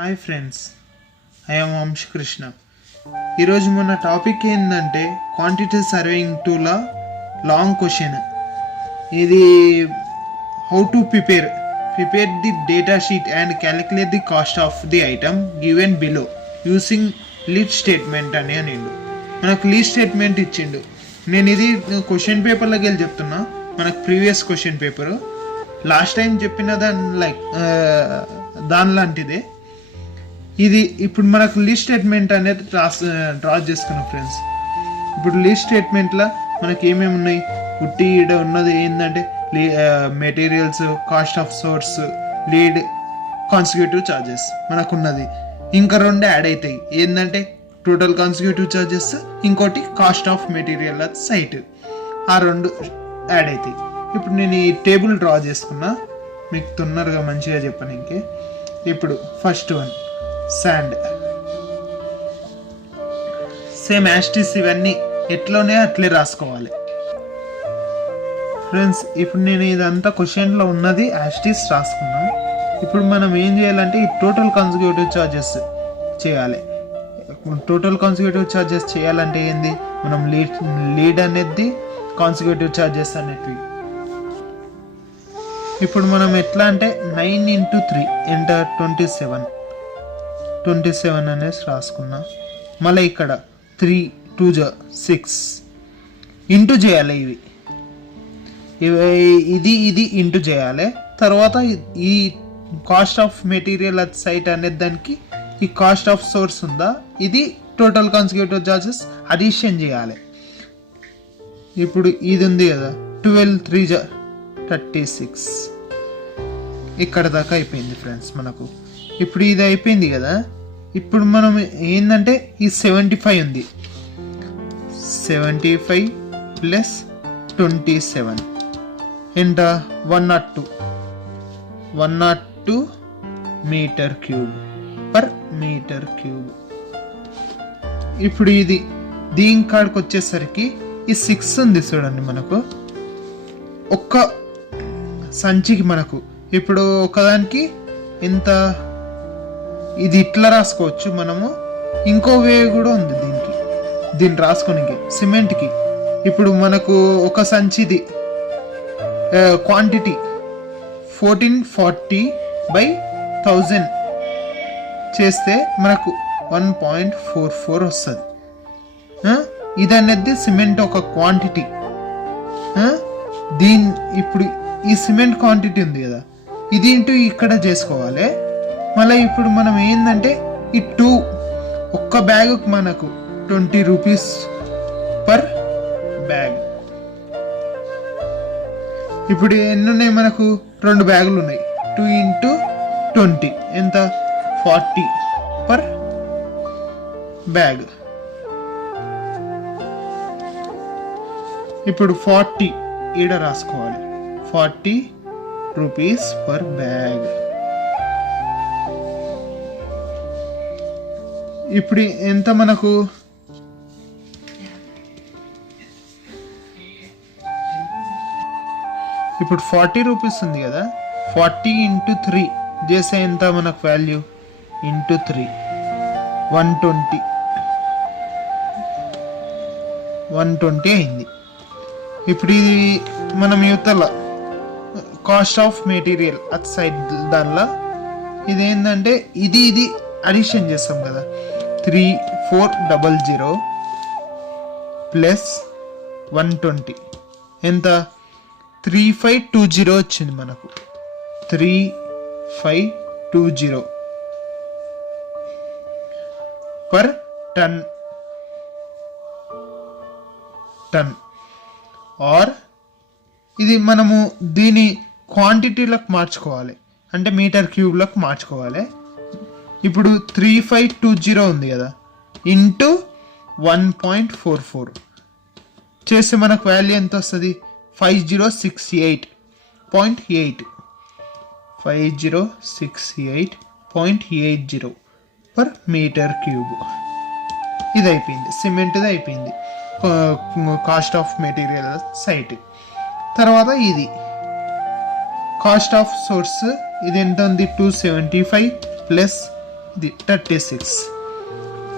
Hi friends, I'm Vansh Krishna. ఈరోజు మన topic ఏంటంటే క్వాంటిటీ సర్వేయింగ్ టూల లాంగ్ క్వశ్చన్. ఇది how to prepare the data sheet and calculate the cost of the item given below using lead statement అని అనిండు. మనకు lead statement ఇచ్చిండు. నేను ఇది question పేపర్లోకి వెళ్ళి చెప్తున్నా. మనకు previous question paper last time చెప్పిన దాని లాంటిదే ఇది. ఇప్పుడు మనకు లీడ్ స్టేట్మెంట్ అనేది డ్రా చేసుకున్నాం ఫ్రెండ్స్. ఇప్పుడు లీడ్ స్టేట్మెంట్లో మనకి ఏమేమి ఉన్నాయి? ఈడ ఉన్నది ఏంటంటే materials, cost of source, lead, consecutive charges మనకు ఉన్నది. ఇంకా రెండు యాడ్ అవుతాయి. ఏంటంటే టోటల్ కాన్సిక్యూటివ్ ఛార్జెస్, ఇంకోటి cost of material at site. ఆ రెండు యాడ్ అవుతాయి. ఇప్పుడు నేను ఈ టేబుల్ డ్రా చేసుకున్నా, మీకు తొందరగా మంచిగా చెప్పాను. ఇంకే ఇప్పుడు ఫస్ట్ వన్ శాండ్. సేమ్ యాస్టిస్ ఇవన్నీ ఎట్లోనే అట్లే రాసుకోవాలి ఫ్రెండ్స్. ఇప్పుడు నేను ఇదంతా క్వశ్చన్లో ఉన్నది యాస్టిస్ రాసుకున్నా. ఇప్పుడు మనం ఏం చేయాలంటే ఈ టోటల్ కాన్సిక్యూటివ్ ఛార్జెస్ చేయాలి. టోటల్ కాన్సిక్యూటివ్ ఛార్జెస్ చేయాలంటే ఏంది? మనం లీడ్ అనేది కాన్సిక్యూటివ్ ఛార్జెస్ అనేటివి. ఇప్పుడు మనం ఎట్లా అంటే 9 × 3 ఎంత 27 అనేసి రాసుకున్నా. మళ్ళీ ఇక్కడ 3 2 6 ఇంటూ చేయాలి. ఇది ఇంటూ చేయాలి. తర్వాత ఈ cost of material at site అనే దానికి ఈ కాస్ట్ ఆఫ్ సోర్స్ ఉందా, ఇది టోటల్ కాన్సిక్యూటివ్ చార్జెస్ అడిషన్ చేయాలి. ఇప్పుడు ఇది ఉంది కదా, 12 3 36. ఇక్కడ దాకా అయిపోయింది ఫ్రెండ్స్ మనకు. ఇప్పుడు ఇది అయిపోయింది కదా. ఇప్పుడు మనం ఏంటంటే ఈ 75 ఉంది. 75 + 27 ఎంత? 102 metre cube per metre cube. ఇప్పుడు ఇది దీని కాడికి వచ్చేసరికి ఈ 6 ఉంది చూడండి. మనకు ఒక్క సంచికి మనకు ఇప్పుడు ఒకదానికి ఎంత, ఇది ఇట్లా రాసుకోవచ్చు మనము. ఇంకో వే కూడా ఉంది దీన్ని రాసుకోనికి. సిమెంట్కి ఇప్పుడు మనకు ఒక సంచిది క్వాంటిటీ 1440/1000 చేస్తే మనకు 1.44 వస్తుంది. ఇది అనేది సిమెంట్ ఒక క్వాంటిటీ. ఇప్పుడు ఈ సిమెంట్ క్వాంటిటీ ఉంది కదా, ఇది ఇంటూ ఇక్కడ చేసుకోవాలి. మళ్ళీ ఇప్పుడు మనం ఏంటంటే ఈ 2 ఒక్క బ్యాగుకి మనకు 20 రూపీస్ పర్ బ్యాగ్. ఇప్పుడు ఎన్ని ఉన్నాయి? మనకు 2 బ్యాగులు ఉన్నాయి. 2 × 20 ఎంత? 40 పర్ బ్యాగ్. ఇప్పుడు 40 ఈడ రాసుకోవాలి. 40 రూపీస్ పర్ బ్యాగ్. ఇప్పుడు ఎంత మనకు? ఇప్పుడు 40 రూపీస్ ఉంది కదా, 40 × 3 చేస్తే ఎంత మనకు వాల్యూ? × 3 120 అయింది. ఇప్పుడు ఇది మనం యువతల cost of material at side దానిలో ఇది ఏంటంటే ఇది అడిషన్ చేస్తాం కదా. 3400 + 120 ఎంత? 3520 వచ్చింది మనకు. 3520 పర్ టన్ ఆర్ ఇది మనము దీని క్వాంటిటీలకు మార్చుకోవాలి, అంటే మీటర్ క్యూబ్లకు మార్చుకోవాలి. ఇప్పుడు 3520 ఉంది కదా, ఇంటూ 1.44 చేస్తే మనకు వాల్యూ ఎంత వస్తుంది? 5068.8 5068.80 పర్ మీటర్ క్యూబ్. ఇది అయిపోయింది, సిమెంట్ది అయిపోయింది, కాస్ట్ ఆఫ్ మెటీరియల్ సైట్. తర్వాత ఇది కాస్ట్ ఆఫ్ సోర్స్, ఇది ఎంత ఉంది? 275 + 36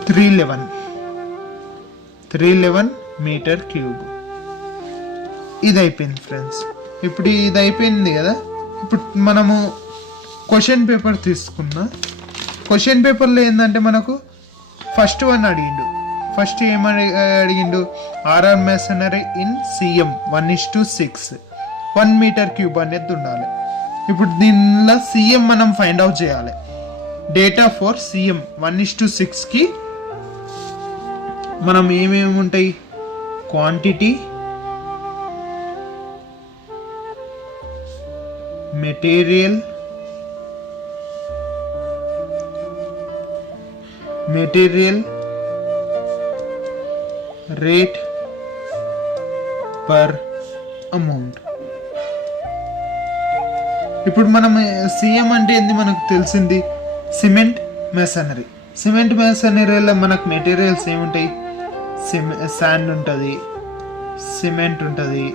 311 మీటర్ క్యూబ్. ఇది అయిపోయింది ఫ్రెండ్స్. ఇప్పుడు ఇది అయిపోయింది కదా, ఇప్పుడు మనము క్వశ్చన్ పేపర్ తీసుకున్నా. క్వశ్చన్ పేపర్లో ఏంటంటే మనకు ఫస్ట్ వన్ అడిగిండు. ఫస్ట్ ఏమని అడిగిండు, RR masonry in CM 1:6 1 metre cube అనేది ఉండాలి. ఇప్పుడు దీనిలో సిఎం మనం ఫైండ్ అవుట్ చేయాలి. డేటా ఫర్ సిఎం 1:6కి మనం ఏమేమి ఉంటాయి, quantity, material, rate per amount. ఇప్పుడు మనం సిఎం అంటే ఏంది మనకు తెలిసింది, సిమెంట్ మెషనరీ. సిమెంట్ మెషనరీలో మనకు మెటీరియల్స్ ఏముంటాయి, శాండ్ ఉంటుంది, సిమెంట్ ఉంటుంది,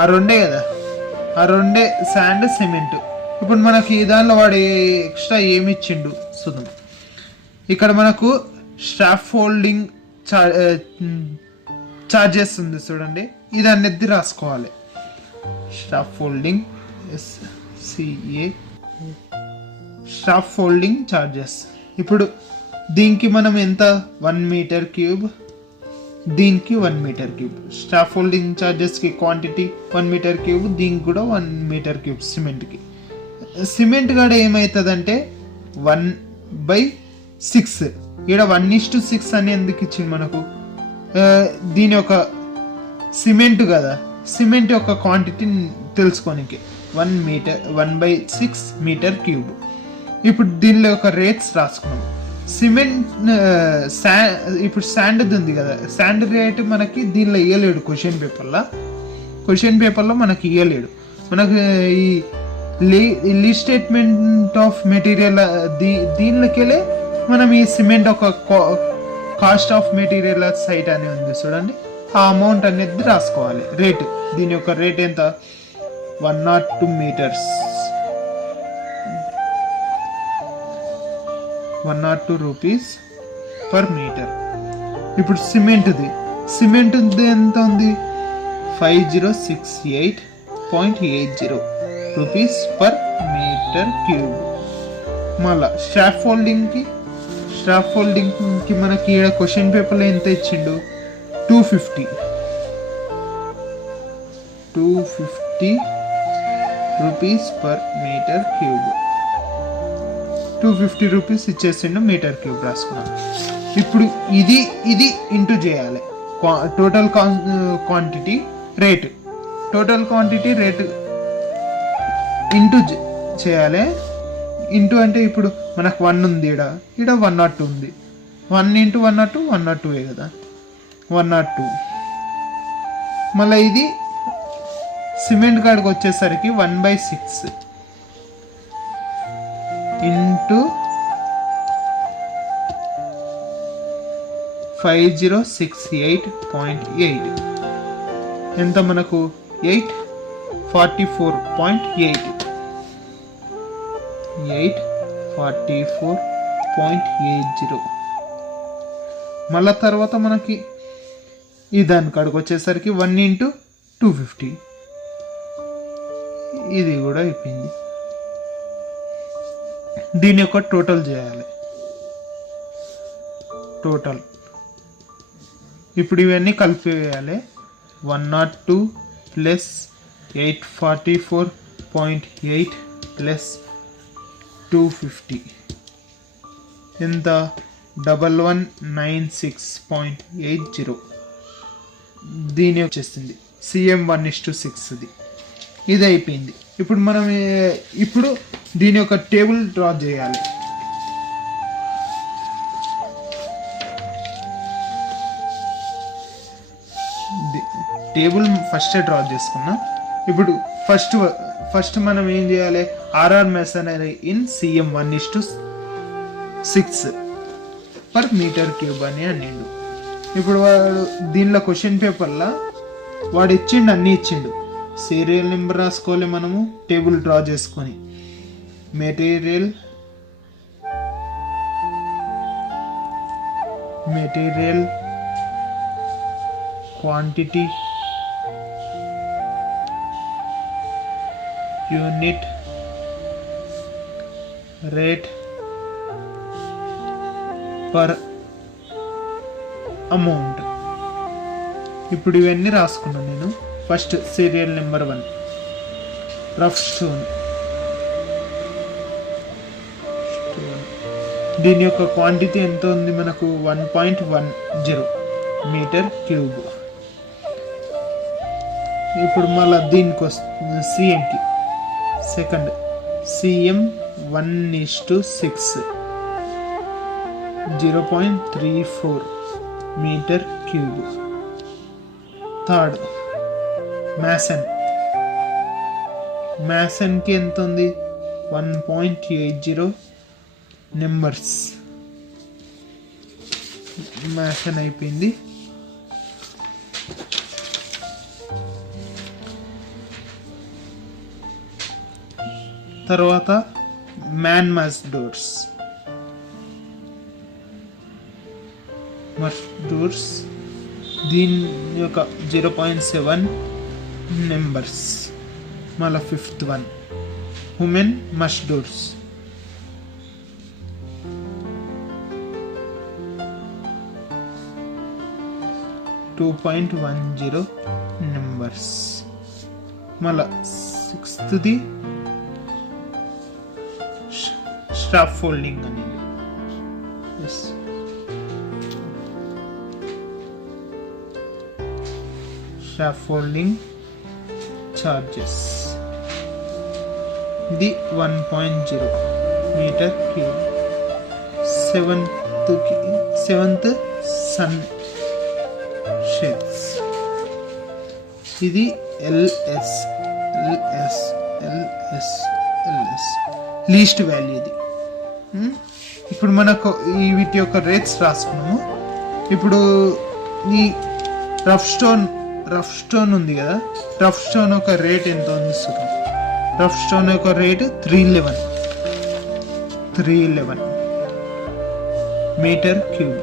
ఆ రెండే కదా, ఆ రెండే శాండ్ సిమెంట్. ఇప్పుడు మనకి దానిలో వాడు ఎక్స్ట్రా ఏమి ఇచ్చిండు చూద్దాం. ఇక్కడ మనకు స్టాఫ్ ఫోల్డింగ్ చార్జెస్ ఉంది చూడండి, ఇది అనేది రాసుకోవాలి. Scaffolding SCA scaffolding charges. ఇప్పుడు దీనికి మనం ఎంత, 1 మీటర్ క్యూబ్, దీనికి 1 మీటర్ క్యూబ్. స్టాఫ్ ఫోల్డింగ్ చార్జెస్కి క్వాంటిటీ 1 మీటర్ క్యూబ్, దీనికి కూడా 1 మీటర్ క్యూబ్. సిమెంట్కి సిమెంట్ కూడా ఏమవుతుందంటే 1/6. ఇక్కడ 1:6 అని ఎందుకు ఇచ్చింది మనకు, దీని యొక్క సిమెంట్ కదా, సిమెంట్ యొక్క క్వాంటిటీ తెలుసుకోనికి 1/6 మీటర్ క్యూబ్. ఇప్పుడు దీనిలో యొక్క రేట్స్ రాసుకున్నాం. సిమెంట్ ఇప్పుడు శాండ్ ఉంది కదా, శాండ్ రేట్ మనకి దీనిలో ఇవ్వలేడు. క్వశ్చన్ పేపర్లో మనకి ఇవ్వలేడు. మనకు ఈ లీస్ట్ స్టేట్మెంట్ ఆఫ్ మెటీరియల్ దీనిలోకెళ్ళే మనం ఈ సిమెంట్ ఒక కాస్ట్ ఆఫ్ మెటీరియల్ సైట్ అని ఉంది చూడండి, ఆ అమౌంట్ అనేది రాసుకోవాలి. రేటు, దీని యొక్క రేట్ ఎంత, 102 మీటర్స్, 102 రూపీస్ పర్ మీటర్. ఇప్పుడు సిమెంట్ది ఎంత ఉంది, 5068.80 రూపీస్ పర్ మీటర్ క్యూబ్. మళ్ళా స్టాఫ్ ఫోల్డింగ్కి మనకి ఇక్కడ క్వశ్చన్ పేపర్లో ఎంత ఇచ్చిండు, 250 rupees per metre cube. 250 rupees ఇచ్చేసిండు, మీటర్ క్యూబ్ రాసుకున్నాం. ఇప్పుడు ఇది ఇంటూ చేయాలి. టోటల్ క్వాంటిటీ రేట్ ఇంటూ చేయాలి. ఇంటూ అంటే ఇప్పుడు మనకు 1 ఉంది, ఇక్కడ 102 ఉంది. 1 × 102 102 కదా, 102. మళ్ళీ ఇది సిమెంట్ కాడికి వచ్చేసరికి 1/6 ఇంటూ 5068.8 ఎంత మనకు, 844.8. 844.80. మళ్ళా తర్వాత మనకి ఈ దాని కాడికి వచ్చేసరికి 1 × 250. ఇది కూడా అయిపోయింది. దీని యొక్క టోటల్ చేయాలి. ఇప్పుడు ఇవన్నీ కలిపేయాలి. 102 ప్లస్ 844.8 ప్లస్ 250 ఎంత, 1196.80. దీని వచ్చేస్తుంది CM 1:6ది. ఇది అయిపోయింది. ఇప్పుడు మనం దీని యొక్క టేబుల్ డ్రా చేయాలి. టేబుల్ ఫస్ట్ డ్రా చేసుకున్నాం. ఇప్పుడు ఫస్ట్ మనం ఏం చేయాలి, RR masonry in CM 1:6 per metre cube అని అన్నిండు. ఇప్పుడు వాడు దీనిలో క్వశ్చన్ పేపర్లో వాడు అన్నీ ఇచ్చిండు. సీరియల్ నెంబర్ రాసుకోవాలి మనము, టేబుల్ డ్రా చేసుకొని. Material material quantity unit rate per amount. ఇప్పుడు ఇవన్నీ రాసుకున్నాను నేను. First serial number 1 rough stone. దీని యొక్క క్వాంటిటీ ఎంత ఉంది మనకు 1.10 మీటర్ క్యూబ్. ఇప్పుడు మళ్ళీ దీనికి వస్తుంది సిఎంకి. Second CM 1:6 0.34 metre cube. Third మ్యాసన్కి ఎంత ఉంది 1.80 నెంబర్స్. మ్యాసన్ అయిపోయింది. తర్వాత మస్డోర్స్ దీని యొక్క 0.7 నెంబర్స్. మళ్ళీ ఫిఫ్త్ వన్ ఉమెన్ మస్డోర్స్. .10 నెంబర్స్. మళ్ళా సిక్స్త్ది స్టాఫ్ ఫోల్డింగ్ అనేది. స్టాఫ్ ఫోల్డింగ్ చార్జెస్ ఇది 1.0 metre cube. Seventh sun shades. ఇది ఎల్ఎస్ లీస్ట్ వాల్యూ ఇది. ఇప్పుడు మనకు వీటి యొక్క రేట్స్ రాసుకున్నాము. ఇప్పుడు ఈ రఫ్ స్టోన్ ఉంది కదా, రఫ్ స్టోన్ యొక్క రేట్ ఎంత ఉంది చూద్దాం. రఫ్ స్టోన్ యొక్క రేట్ 311 మీటర్ క్యూబ్.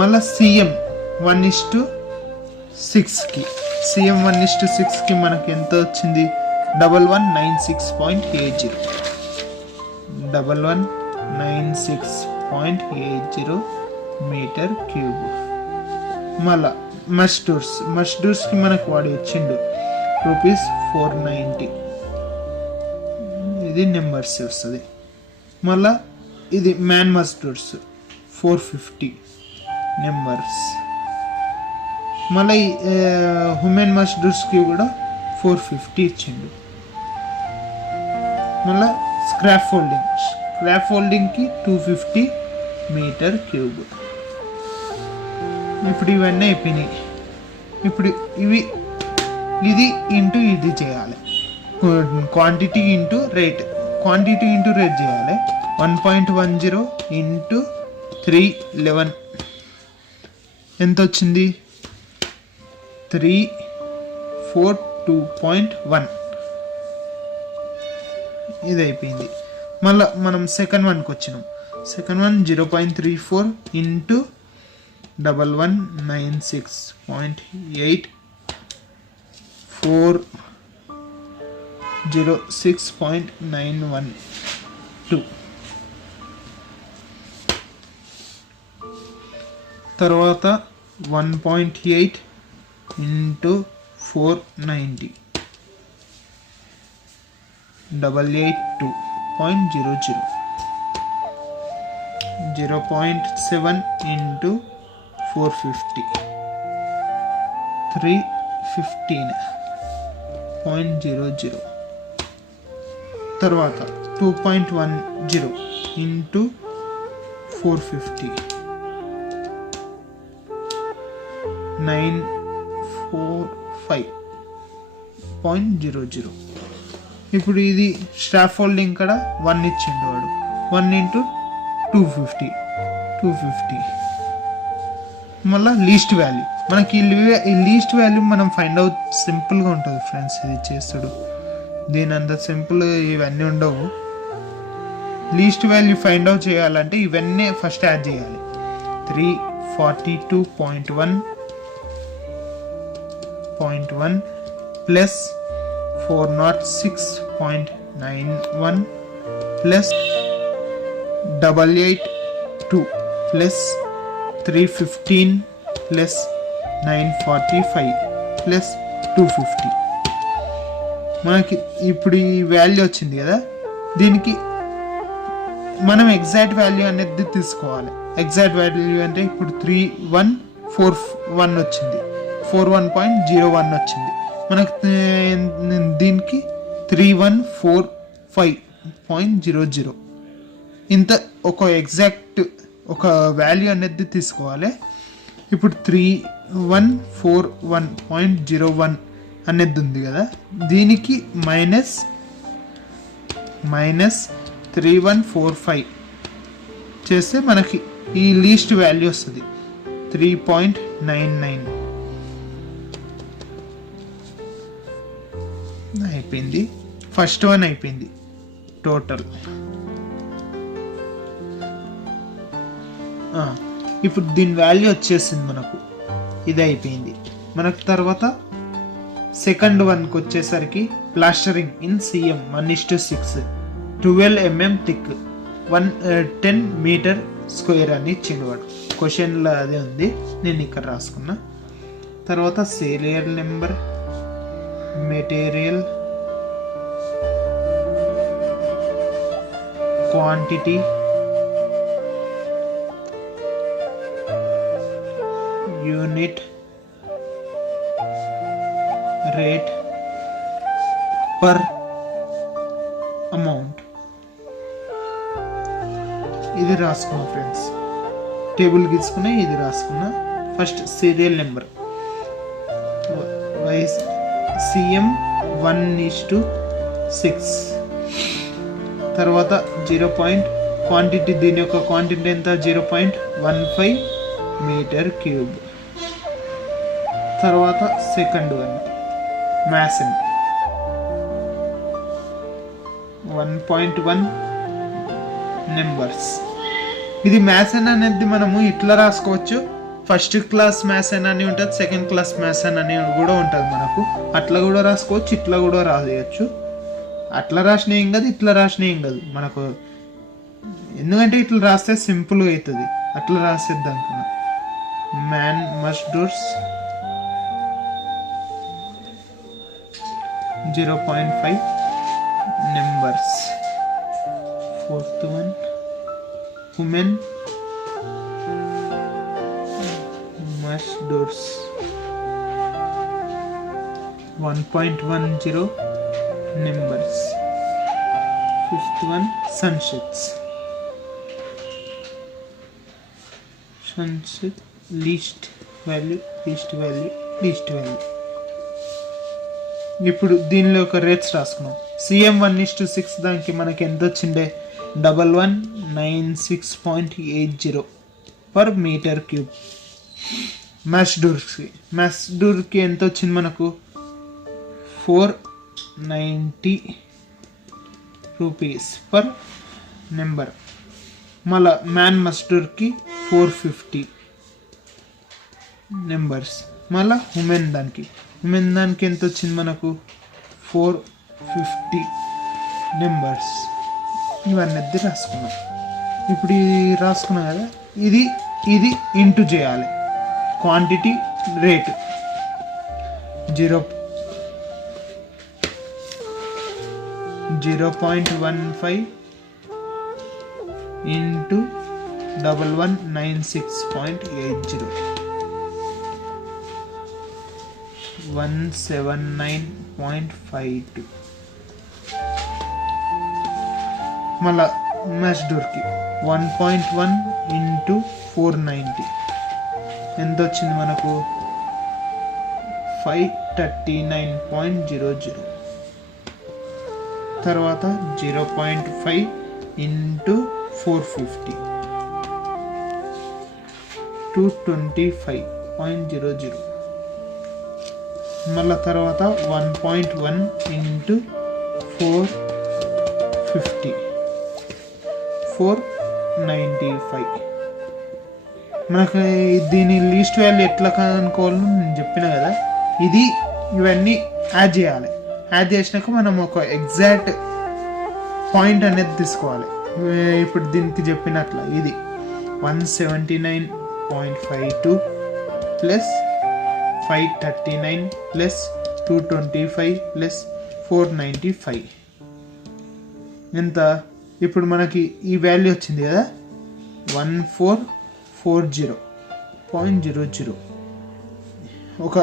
మళ్ళీ సిఎం 1:6కి మనకి ఎంత వచ్చింది 1196.80 1196.80 మీటర్ క్యూబ్. మళ్ళా మస్డూర్స్కి మనకు వాడి వచ్చిండు ₹490. ఇది నెంబర్స్ వస్తుంది. మళ్ళా ఇది మ్యాన్ మస్డూర్స్ 450 నెంబర్స్. మళ్ళీ ఉమెన్ మస్డూర్స్కి కూడా 450 ఇచ్చిండు. మళ్ళీ స్క్రాప్ ఫోల్డింగ్కి 250 మీటర్ క్యూబ్. ఇప్పుడు ఇవన్నీ అయిపోయినాయి. ఇప్పుడు ఇది ఇంటూ ఇది చేయాలి. క్వాంటిటీ ఇంటూ రేట్ చేయాలి. 1.10 ఇంటూ 311 ఎంత వచ్చింది 342.1. ఇది అయిపోయింది. మళ్ళీ మనం సెకండ్ వన్కి వచ్చినాం. Second one 0.34 into 1196.8 406.912. తర్వాత 1.8 ఇంటూ 490 882.00. 0.7 ఇంటూ 450 315.00. తర్వాత 2.10 ఇంటూ 450 945.00. ఇప్పుడు ఇది స్టాఫ్ ఫోల్డింగ్ ఇక్కడ 1 ఇచ్చిండు వాడు. 1 ఇంటూ 250. మళ్ళీ లీస్ట్ వాల్యూ మనకి ఈ లీస్ట్ వాల్యూ మనం ఫైండ్ అవుట్ సింపుల్గా ఉంటుంది ఫ్రెండ్స్. ఇది చేస్తాడు దీని అంత సింపుల్ ఇవన్నీ ఉండవు. లీస్ట్ వాల్యూ ఫైండ్ అవుట్ చేయాలంటే ఇవన్నీ ఫస్ట్ యాడ్ చేయాలి. 342.1 plus 406.91 plus 882 plus 315 plus 945 plus 250. మనకి ఇప్పుడు ఈ వాల్యూ వచ్చింది కదా, దీనికి మనం ఎగ్జాక్ట్ వాల్యూ అనేది తీసుకోవాలి. ఎగ్జాక్ట్ వాల్యూ అంటే ఇప్పుడు 3141 వచ్చింది, 41.01 వచ్చింది. మనకు దీనికి 3145.00 ఇంత ఒక ఎగ్జాక్ట్ ఒక వాల్యూ అనేది తీసుకోవాలి. ఇప్పుడు 3141.01 అనేది ఉంది కదా, దీనికి మైనస్ 3145 చేస్తే మనకి ఈ లీస్ట్ వాల్యూ వస్తుంది 3.99. అయిపోయింది, ఫస్ట్ వన్ అయిపోయింది టోటల్. ఇప్పుడు దీని వాల్యూ వచ్చేసింది మనకు, ఇది అయిపోయింది మనకు. తర్వాత సెకండ్ వన్కి వచ్చేసరికి plastering in CM 1:6 12 mm thick 10 metre square అని ఇచ్చిండు వాడు. క్వశ్చన్లో అదే ఉంది, నేను ఇక్కడ రాసుకున్నా. తర్వాత serial number, material, quantity, unit, rate, per amount. ఇది రాసుకున్నా ఫ్రెండ్స్, టేబుల్ గీసుకుని ఇది రాసుకున్నా. First serial number CM 1:6. తర్వాత 0. క్వాంటిటీ, దీని యొక్క క్వాంటిటీ ఎంత 0.15 మీటర్ క్యూబ్. తర్వాత సెకండ్ వన్ మ్యాసన్ 1.1 నెంబర్స్. ఇది మ్యాసన్ అనేది మనము ఇట్లా రాసుకోవచ్చు, ఫస్ట్ క్లాస్ మ్యాసన్ అని ఉంటుంది, సెకండ్ క్లాస్ మ్యాసన్ అని కూడా ఉంటుంది మనకు. అట్లా కూడా రాసుకోవచ్చు, ఇట్లా కూడా రాసేయచ్చు. అట్లా రాసిన ఏం కాదు, ఇట్లా రాసిన ఏం కాదు మనకు, ఎందుకంటే ఇట్లా రాస్తే సింపుల్గా అవుతుంది. అట్లా రాసేద్దాం అనుకున్నా. మ్యాన్ మస్డూర్స్ 0.5 నెంబర్స్. ఫోర్త్ వన్ ఉమెన్ మస్డూర్స్ 1.10 numbers. Fifth one sunsets, sunset least value. ఇప్పుడు దీనిలో ఒక రేట్స్ రాసుకున్నాం. సిఎం 1:6 దానికి మనకి ఎంత వచ్చిండే 1196.80 పర్ మీటర్ క్యూబ్. మ్యాస్డూర్కి ఎంత వచ్చింది మనకు 490 రూపీస్ పర్ నెంబర్. మళ్ళా మ్యాన్ మస్డూర్కి 450 నెంబర్స్. మళ్ళా ఉమెన్ దానికి ఎంత వచ్చింది మనకు 450 నెంబర్స్. ఇవన్నీ రాసుకున్నాం. ఇప్పుడు ఇది రాసుకున్నాం కదా, ఇది ఇంటూ చేయాలి. Quantity, rate 0.15 into 1196.80 179.52. మళ్ళా మస్డూర్కి 1.1 ఇంటూ 490 ఎంత వచ్చింది మనకు 539.00. తర్వాత 0.5 ఇంటూ 450 225.00. మళ్ళీ తర్వాత 1.1 ఇంటూ 450 495. మనకు దీని లీస్ట్ వాల్యూ ఎట్లా కనుక్కోవాలో నేను చెప్పిన కదా. ఇవన్నీ యాడ్ చేయాలి. యాడ్ చేసినాక మనం ఒక ఎగ్జాక్ట్ పాయింట్ అనేది తీసుకోవాలి. ఇప్పుడు దీనికి చెప్పినట్ల ఇది 179.52 ప్లస్ 539 ప్లస్ 225 ప్లస్ 495 ఎంత? ఇప్పుడు మనకి ఈ వాల్యూ వచ్చింది కదా 1440.00. ఒక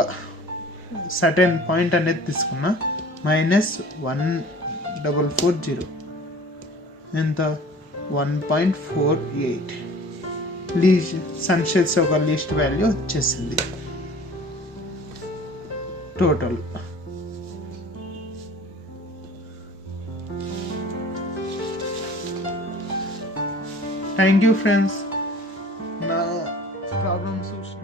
సర్టెన్ పాయింట్ అనేది తీసుకున్నా -1440 ఎంత? 1.48. సన్షెట్స్ ఒక లీస్ట్ వాల్యూ వచ్చేసింది టోటల్. థ్యాంక్ యూ ఫ్రెండ్స్, నా ప్రాబ్లమ్ సొల్యూషన్